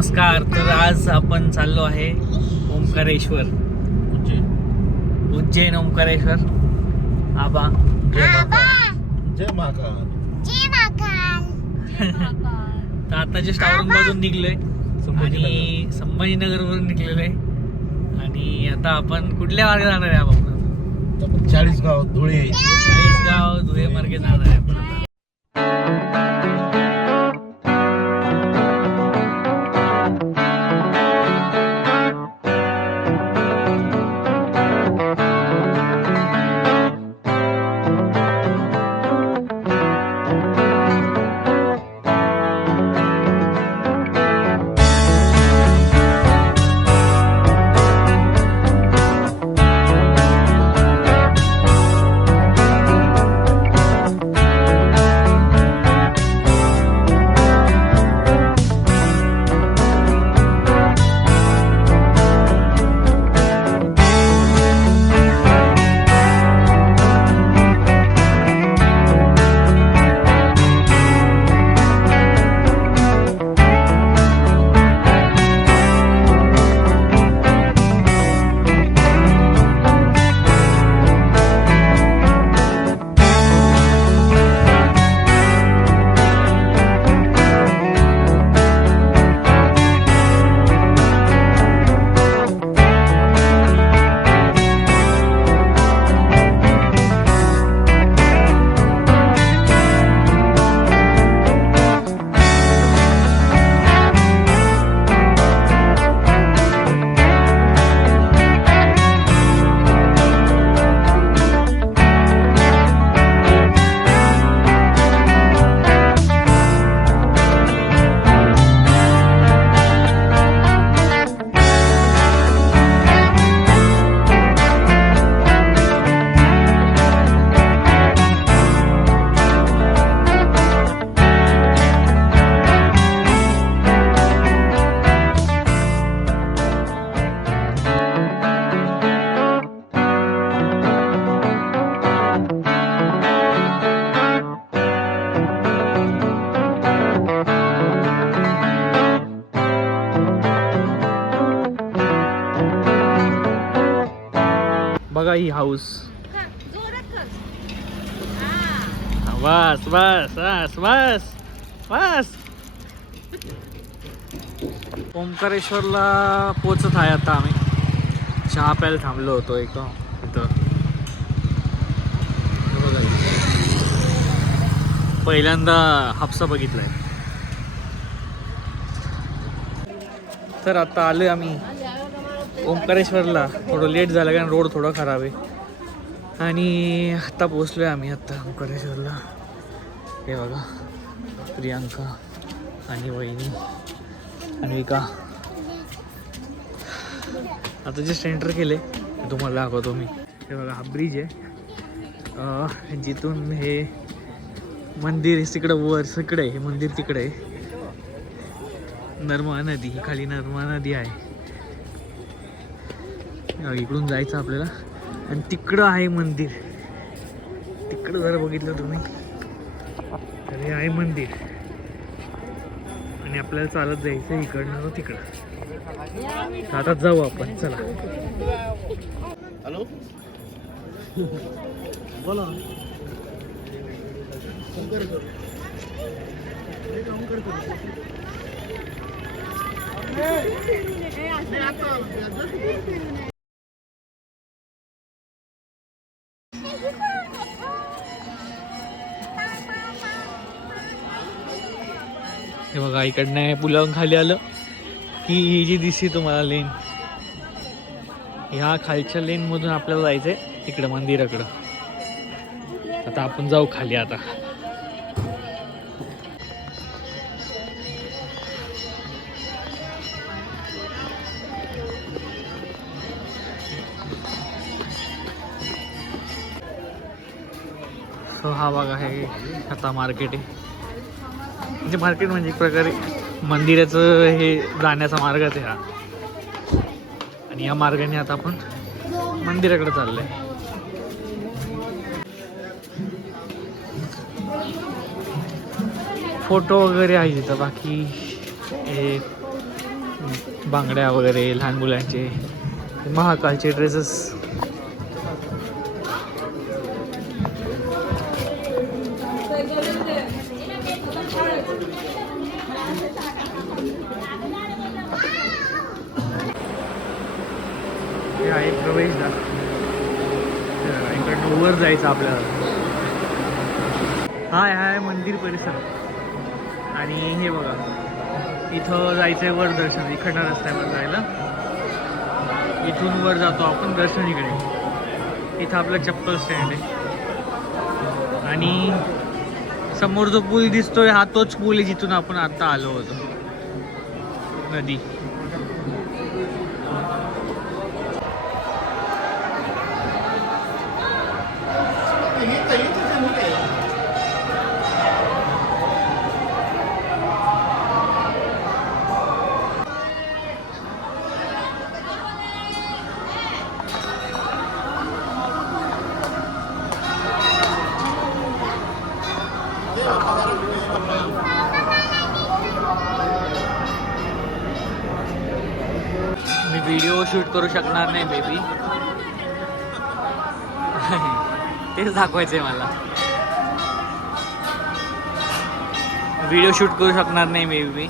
नमस्कार. तर आज आपण चाललो आहे ओंकारेश्वर, उज्जैन ओंकारेश्वर. आबा जय महाकाल. तर आता जस्ट औरंगाबादून निघलोय आणि संभाजीनगर वरून निघलेलो आहे. आणि आता आपण कुठल्या मार्गे जाणार आहे आबा? चाळीसगाव, धुळे. चाळीसगाव धुळे मार्गे जाणार आहे आपण आता. बघा ही हाऊस. बस बस बस बस बस. ओंकारेश्वरला पोचत आहे आता आम्ही. चहा प्यायला थांबलो होतो इथं. पहिल्यांदा हापसा बघितलाय. तर आता आलोय आम्ही ओंकारेश्वरला. थोडं लेट झालं कारण रोड थोडा खराब आहे. आणि आता पोचलोय आम्ही आता ओंकारेश्वरला. हे बघा प्रियांका आणि वहिनी अन्विका. आता जस्ट एंटर केले तुम्हाला दाखवतो मी. हे बघा हा ब्रिज आहे जिथून हे मंदिर तिकडं वर तिकडे आहे. हे मंदिर तिकडे आहे. नर्मदा नदी, ही खाली नर्मदा नदी आहे. इकडून जायचं आपल्याला आणि तिकडं आहे मंदिर. तिकडं जर बघितलं तुम्ही तर हे आहे मंदिर आणि आपल्याला चालत जायचं इकडनं तिकडं. आता जाऊ आपण. चला. हॅलो बोला. हे बघा इकडनं पुलावून खाली आलं की ही जी दिसते तुम्हाला लेन, ह्या खालच्या लेन मधून आपल्याला जायचंय तिकडं मंदिराकडं. आता आपण जाऊ खाली आता. सो हा बघा हे आता मार्केट आहे. म्हणजे मार्केट म्हणजे एक प्रकारे मंदिराचं हे जाण्याचा मार्गच आहे हा. आणि या मार्गाने आता आपण मंदिराकडे चाललोय. फोटो वगैरे आहे तिथं. बाकी हे बांगड्या वगैरे लहान मुलांचे, महाकालचे ड्रेसेस. हे आहे प्रवेशद्वार. इकडनं वर जायचं आपल्याला. हाय हाय मंदिर परिसर. आणि हे बघा इथं जायचं आहे वर दर्शन. इकडनं रस्ता आहे वर जायला. इथून वर जातो आपण दर्शन इकडे. इथं आपलं चप्पल स्टँड आहे. आणि समोर जो पूल दिसतोय हा तोच पूल आहे जिथून आपण आता आलो होतो. नदी. मी व्हिडिओ शूट करू शकणार नाही बेबी. तेच दाखवायचंय मला. व्हिडिओ शूट करू शकणार नाही बेबी.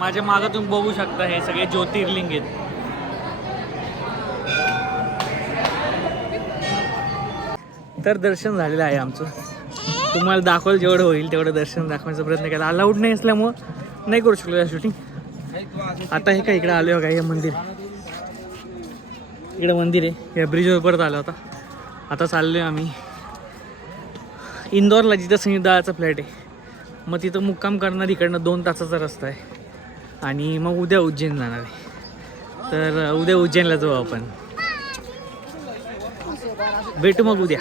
माझ्या मागं तुम्ही बघू शकता हे सगळे ज्योतिर्लिंग आहेत. तर दर्शन झालेलं आहे आमचं. तुम्हाला दाखवायला जेवढं होईल तेवढं दर्शन दाखवण्याचा प्रयत्न केला. अलाउड नाही असल्यामुळं नाही करू शकलो या शूटिंग. आता हे काय इकडे आलो का हे मंदिर. इकडे मंदिर आहे. या ब्रिजवर परत आलो होता. आता चाललो आहे आम्ही इंदोरला जिथं संयुक्तचा फ्लॅट आहे. मग तिथं मुक्काम करणार. इकडनं 2 तासाचा रस्ता आहे. आणि मग उद्या उज्जैन जाणार आहे. तर उद्या उज्जैनला जाऊ आपण. भेटू मग उद्या.